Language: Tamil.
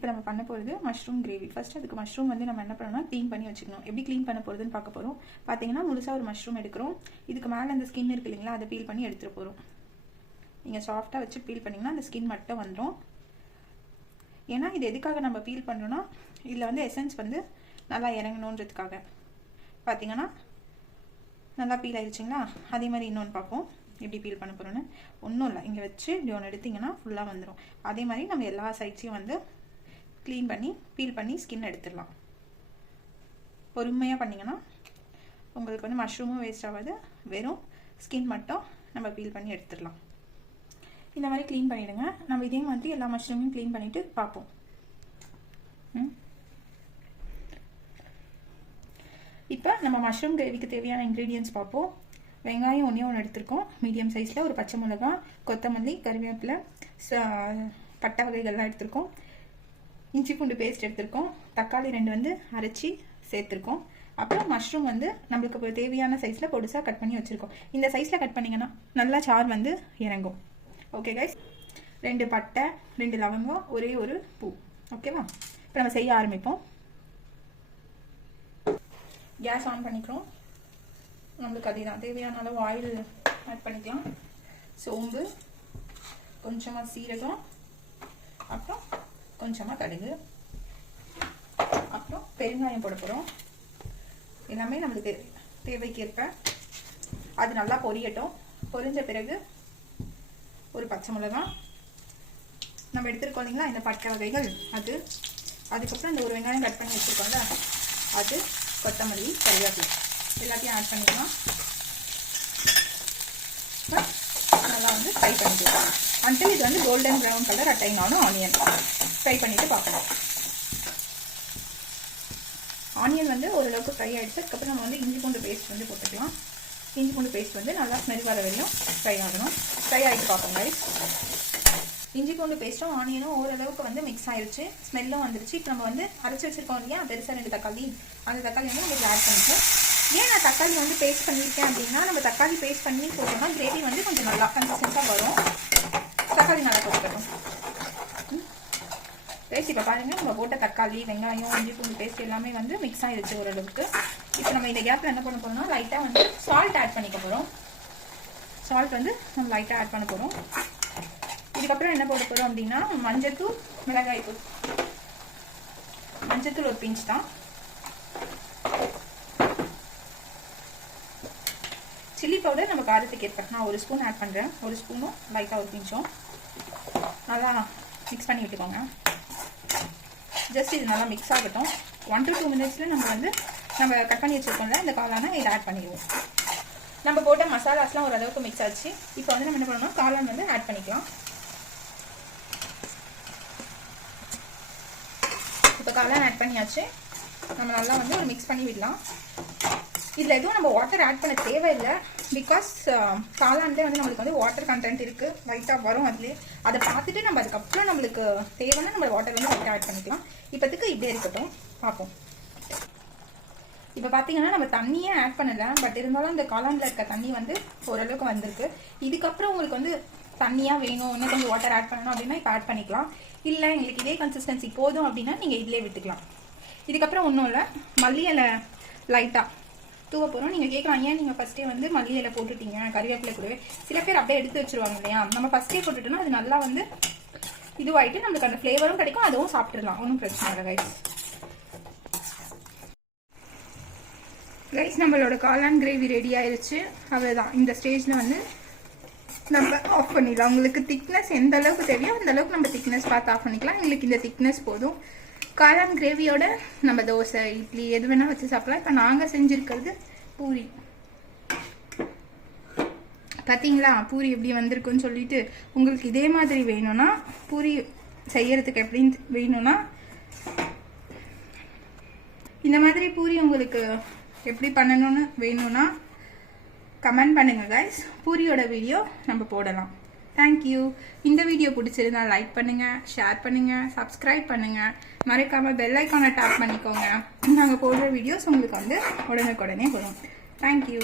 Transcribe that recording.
இப்போ நம்ம பண்ண போகிறது மஷ்ரூம் கிரேவி. ஃபர்ஸ்ட் அதுக்கு மஷ்ரூம் வந்து நம்ம என்ன பண்ணணும்னா க்ளீன் பண்ணி வச்சுக்கணும். எப்படி க்ளீன் பண்ண போகிறதுன்னு பார்க்க போகிறோம். பார்த்தீங்கன்னா முழுசாக ஒரு மஷ்ரூம் எடுக்கிறோம். இதுக்கு மேலே அந்த ஸ்கின் இருக்கு இல்லைங்களா, அதை பீல் பண்ணி எடுத்துகிட்டு போகிறோம். நீங்கள் சாஃப்டாக வச்சு பீல் பண்ணிங்கன்னா அந்த ஸ்கின் மட்டும் வந்துடும். ஏன்னா இது எதுக்காக நம்ம பீல் பண்ணுறோன்னா, இதில் வந்து எசன்ஸ் வந்து நல்லா இறங்கணுன்றதுக்காக. பார்த்தீங்கன்னா நல்லா பீல் ஆயிடுச்சிங்களா. அதே மாதிரி இன்னொன்று பார்ப்போம் எப்படி பீல் பண்ண போகிறோன்னு. ஒன்றும் இல்லை, இங்கே வச்சு இப்படி ஒன்று எடுத்திங்கன்னா ஃபுல்லாக வந்துடும். அதே மாதிரி நம்ம எல்லா சைட்ஸையும் வந்து க்ளீன் பண்ணி பீல் பண்ணி ஸ்கின் எடுத்துடலாம். பொறுமையாக பண்ணிங்கன்னா உங்களுக்கு வந்து மஷ்ரூமும் வேஸ்ட் ஆகாது, வெறும் ஸ்கின் மட்டும் நம்ம பீல் பண்ணி எடுத்துடலாம். இந்த மாதிரி க்ளீன் பண்ணிவிடுங்க. நம்ம இதே மாதிரி எல்லா மஷ்ரூமையும் க்ளீன் பண்ணிவிட்டு பார்ப்போம். இப்போ நம்ம மஷ்ரூம் கிரேவிக்கு தேவையான இன்க்ரீடியன்ட்ஸ் பார்ப்போம். வெங்காயம் ஒன்று எடுத்துருக்கோம் மீடியம் சைஸில், ஒரு பச்சை மிளகாய், கொத்தமல்லி, கறிவேப்பிலை, பட்டை வகைகள்லாம் எடுத்துருக்கோம். இஞ்சி பூண்டு பேஸ்ட் எடுத்துருக்கோம். தக்காளி 2 வந்து அரைச்சி சேர்த்துருக்கோம். அப்புறம் மஷ்ரூம் வந்து நம்மளுக்கு தேவையான சைஸில் பொடுசாக கட் பண்ணி வச்சுருக்கோம். இந்த சைஸில் கட் பண்ணிங்கன்னா நல்லா சார் வந்து இறங்கும். ஓகே கைஸ், 2 பட்டை, 2 லவங்கம், ஒரே ஒரு பூ. ஓகேவா? இப்போ நம்ம செய்ய ஆரம்பிப்போம். கேஸ் ஆன் பண்ணிக்கிறோம். நம்மளுக்கு அதுதான் தேவையான அளவு ஆயில் ஆட் பண்ணிக்கலாம். சோம்பு, கொஞ்சமாக சீரகம், அப்புறம் கொஞ்சமாக கடுகு, அப்புறம் பெருங்காயம் போட போகிறோம். எல்லாமே நம்மளுக்கு தேவைக்கேற்ப. அது நல்லா பொரியட்டும். பொரிஞ்ச பிறகு ஒரு பச்சை மிளகாய் நம்ம எடுத்துருக்கோம் இல்லைங்களா, இந்த பட்டை வகைகள் அது, அதுக்கப்புறம் இந்த ஒரு வெங்காயம் கட் பண்ணி வச்சுருக்கோம்ல அது, கொத்தமல்லி, கறிவேப்பிலை எல்லாத்தையும் ஆட் பண்ணிக்கலாம். நல்லா வந்து ஃப்ரை பண்ணிக்கலாம். அன்டில் இது வந்து கோல்டன் ப்ரௌன் கலர் அட்டைன் ஆனும் ஆனியன் ஃப்ரை பண்ணிவிட்டு பார்க்கலாம். ஆனியன் வந்து ஓரளவுக்கு ஃப்ரை ஆகிடுச்சு. அதுக்கப்புறம் நம்ம வந்து இஞ்சி பூண்டு பேஸ்ட் வந்து போட்டுக்கலாம். இஞ்சி பூண்டு பேஸ்ட் வந்து நல்லா ஸ்மெல் வர வரையும் ஃப்ரை ஆகணும். ஃப்ரை ஆகிட்டு பார்ப்போம் கைஸ். இஞ்சி பூண்டு பேஸ்ட்டும் ஆனியனும் ஓரளவுக்கு வந்து மிக்ஸ் ஆயிடுச்சு, ஸ்மெல்லும் வந்துருச்சு. இப்போ நம்ம வந்து அரைச்சி வச்சிருக்கோம் இல்லையா பெருசாக 2 தக்காளி, அந்த தக்காளி வந்து நம்ம ஆட் பண்ணிக்கலாம். ஏன் நான் தக்காளி வந்து பேஸ்ட் பண்ணியிருக்கேன் அப்படின்னா, நம்ம தக்காளி பேஸ்ட் பண்ணி போட்டோம்னா கிரேவி வந்து கொஞ்சம் நல்லா கன்சிஸ்டன்ஸாக வரும். தக்காளி நல்லா போட்டுக்கணும். பேஸ்ட் இப்போ பாருங்கள், நம்ம போட்ட தக்காளி, வெங்காயம், இஞ்சி பூண்டு பேஸ்ட் எல்லாமே வந்து மிக்ஸ் ஆகிடுச்சு ஓரளவுக்கு. இப்போ நம்ம இந்த கேப்பில் என்ன பண்ண போகிறோம்னா, லைட்டாக வந்து சால்ட் ஆட் பண்ணிக்க போகிறோம். சால்ட் வந்து நம்ம லைட்டாக ஆட் பண்ண போகிறோம். இதுக்கப்புறம் என்ன போட போகிறோம் அப்படின்னா, மஞ்சத்தூள், மிளகாய் தூள். மஞ்சத்தூள் ஒரு பிஞ்ச் தான். சில்லி பவுடர் நம்ம காரத்துக்கு ஏற்ப நான் 1 ஸ்பூன் ஆட் பண்ணுறேன். 1 ஸ்பூனும் லைட்டாக ஒரு பிஞ்சும் நல்லா மிக்ஸ் பண்ணி விட்டுக்கோங்க. ஜஸ்ட் இது நல்லா மிக்ஸ் ஆகட்டும். 1 to 2 மினிட்ஸில் நம்ம கட் பண்ணி வச்சுருக்கோம்ல இந்த காளானை இதை ஆட் பண்ணிடுவோம். நம்ம போட்ட மசாலாஸ்லாம் ஓரளவுக்கு மிக்ஸ் ஆச்சு. இப்போ வந்து நம்ம என்ன பண்ணணும்னா காளான் வந்து ஆட் பண்ணிக்கலாம். இப்போ காளான் ஆட் பண்ணியாச்சு. நம்ம நல்லா வந்து ஒரு மிக்ஸ் பண்ணி விடலாம். இதில் எதுவும் நம்ம வாட்டர் ஆட் பண்ண தேவையில்லை. பிகாஸ் காளான்லேயே வந்து நம்மளுக்கு வந்து வாட்டர் கண்டென்ட் இருக்குது, லைட்டாக வரும் அதுலேயே. அதை பார்த்துட்டு நம்ம அதுக்கப்புறம் நம்மளுக்கு தேவைன்னா நம்ம வாட்டர் வந்து லைட்டாக ஆட் பண்ணிக்கலாம். இப்போதுக்கு இப்படியே இருக்கட்டும், பார்ப்போம். இப்போ பார்த்தீங்கன்னா நம்ம தண்ணியே ஆட் பண்ணலை, பட் இருந்தாலும் இந்த காளானில் இருக்க தண்ணி வந்து ஓரளவுக்கு வந்திருக்கு. இதுக்கப்புறம் உங்களுக்கு வந்து தண்ணியாக வேணும், இன்னும் கொஞ்சம் வாட்டர் ஆட் பண்ணணும் அப்படின்னா இப்போ ஆட் பண்ணிக்கலாம். இல்லை எங்களுக்கு இதே கன்சிஸ்டன்சி போதும் அப்படின்னா நீங்கள் இதிலே விட்டுக்கலாம். இதுக்கப்புறம் ஒன்றும் இல்லை, மல்லி இலை லைட்டாக தூவ போகிறோம். நீங்கள் கேட்கலாம், ஏன் நீங்கள் ஃபஸ்ட்டே வந்து மல்லி இலை போட்டுட்டீங்க கறிவேப்பிலை கூடவே. சில பேர் அப்படியே எடுத்து வச்சுருவாங்க இல்லையா, நம்ம ஃபஸ்ட்டே போட்டுட்டோம்னா அது நல்லா வந்து இதுவாகிட்டு நம்மளுக்கு அந்த ஃப்ளேவரும் கிடைக்கும், அதுவும் சாப்பிட்றலாம், ஒன்றும் பிரச்சனை இல்லை கைஸ். கைஸ் நம்மளோட காளான் கிரேவி ரெடி ஆயிடுச்சு. அவ்வளோதான். இந்த ஸ்டேஜில் வந்து நம்ம ஆஃப் பண்ணிடலாம். உங்களுக்கு திக்னஸ் எந்த அளவுக்கு தேவையோ அந்த அளவுக்கு நம்ம திக்னஸ் பார்த்து ஆஃப் பண்ணிக்கலாம். எங்களுக்கு இந்த திக்னஸ் போதும். காளான் கிரேவியோட நம்ம தோசை, இட்லி எது வேணால் வச்சு சாப்பிடலாம். இப்போ நாங்கள் செஞ்சுருக்கிறது பூரி. பார்த்தீங்களா பூரி எப்படி வந்திருக்குன்னு சொல்லிட்டு. உங்களுக்கு இதே மாதிரி வேணும்னா, பூரி செய்யறதுக்கு எப்படின்னு வேணும்னா, இந்த மாதிரி பூரி உங்களுக்கு எப்படி பண்ணணும்னு வேணும்னா கமெண்ட் பண்ணுங்க கைஸ். பூரியோட வீடியோ நம்ம போடலாம். தேங்க்யூ. இந்த வீடியோ பிடிச்சிருந்தா லைக் பண்ணுங்க, ஷேர் பண்ணுங்க, சப்ஸ்கிரைப் பண்ணுங்க. மறக்காம பெல் ஐக்கானை டேப் பண்ணிக்கோங்க. நாங்கள் போடுற வீடியோஸ் உங்களுக்கு வந்து உடனுக்குடனே வரும். தேங்க்யூ.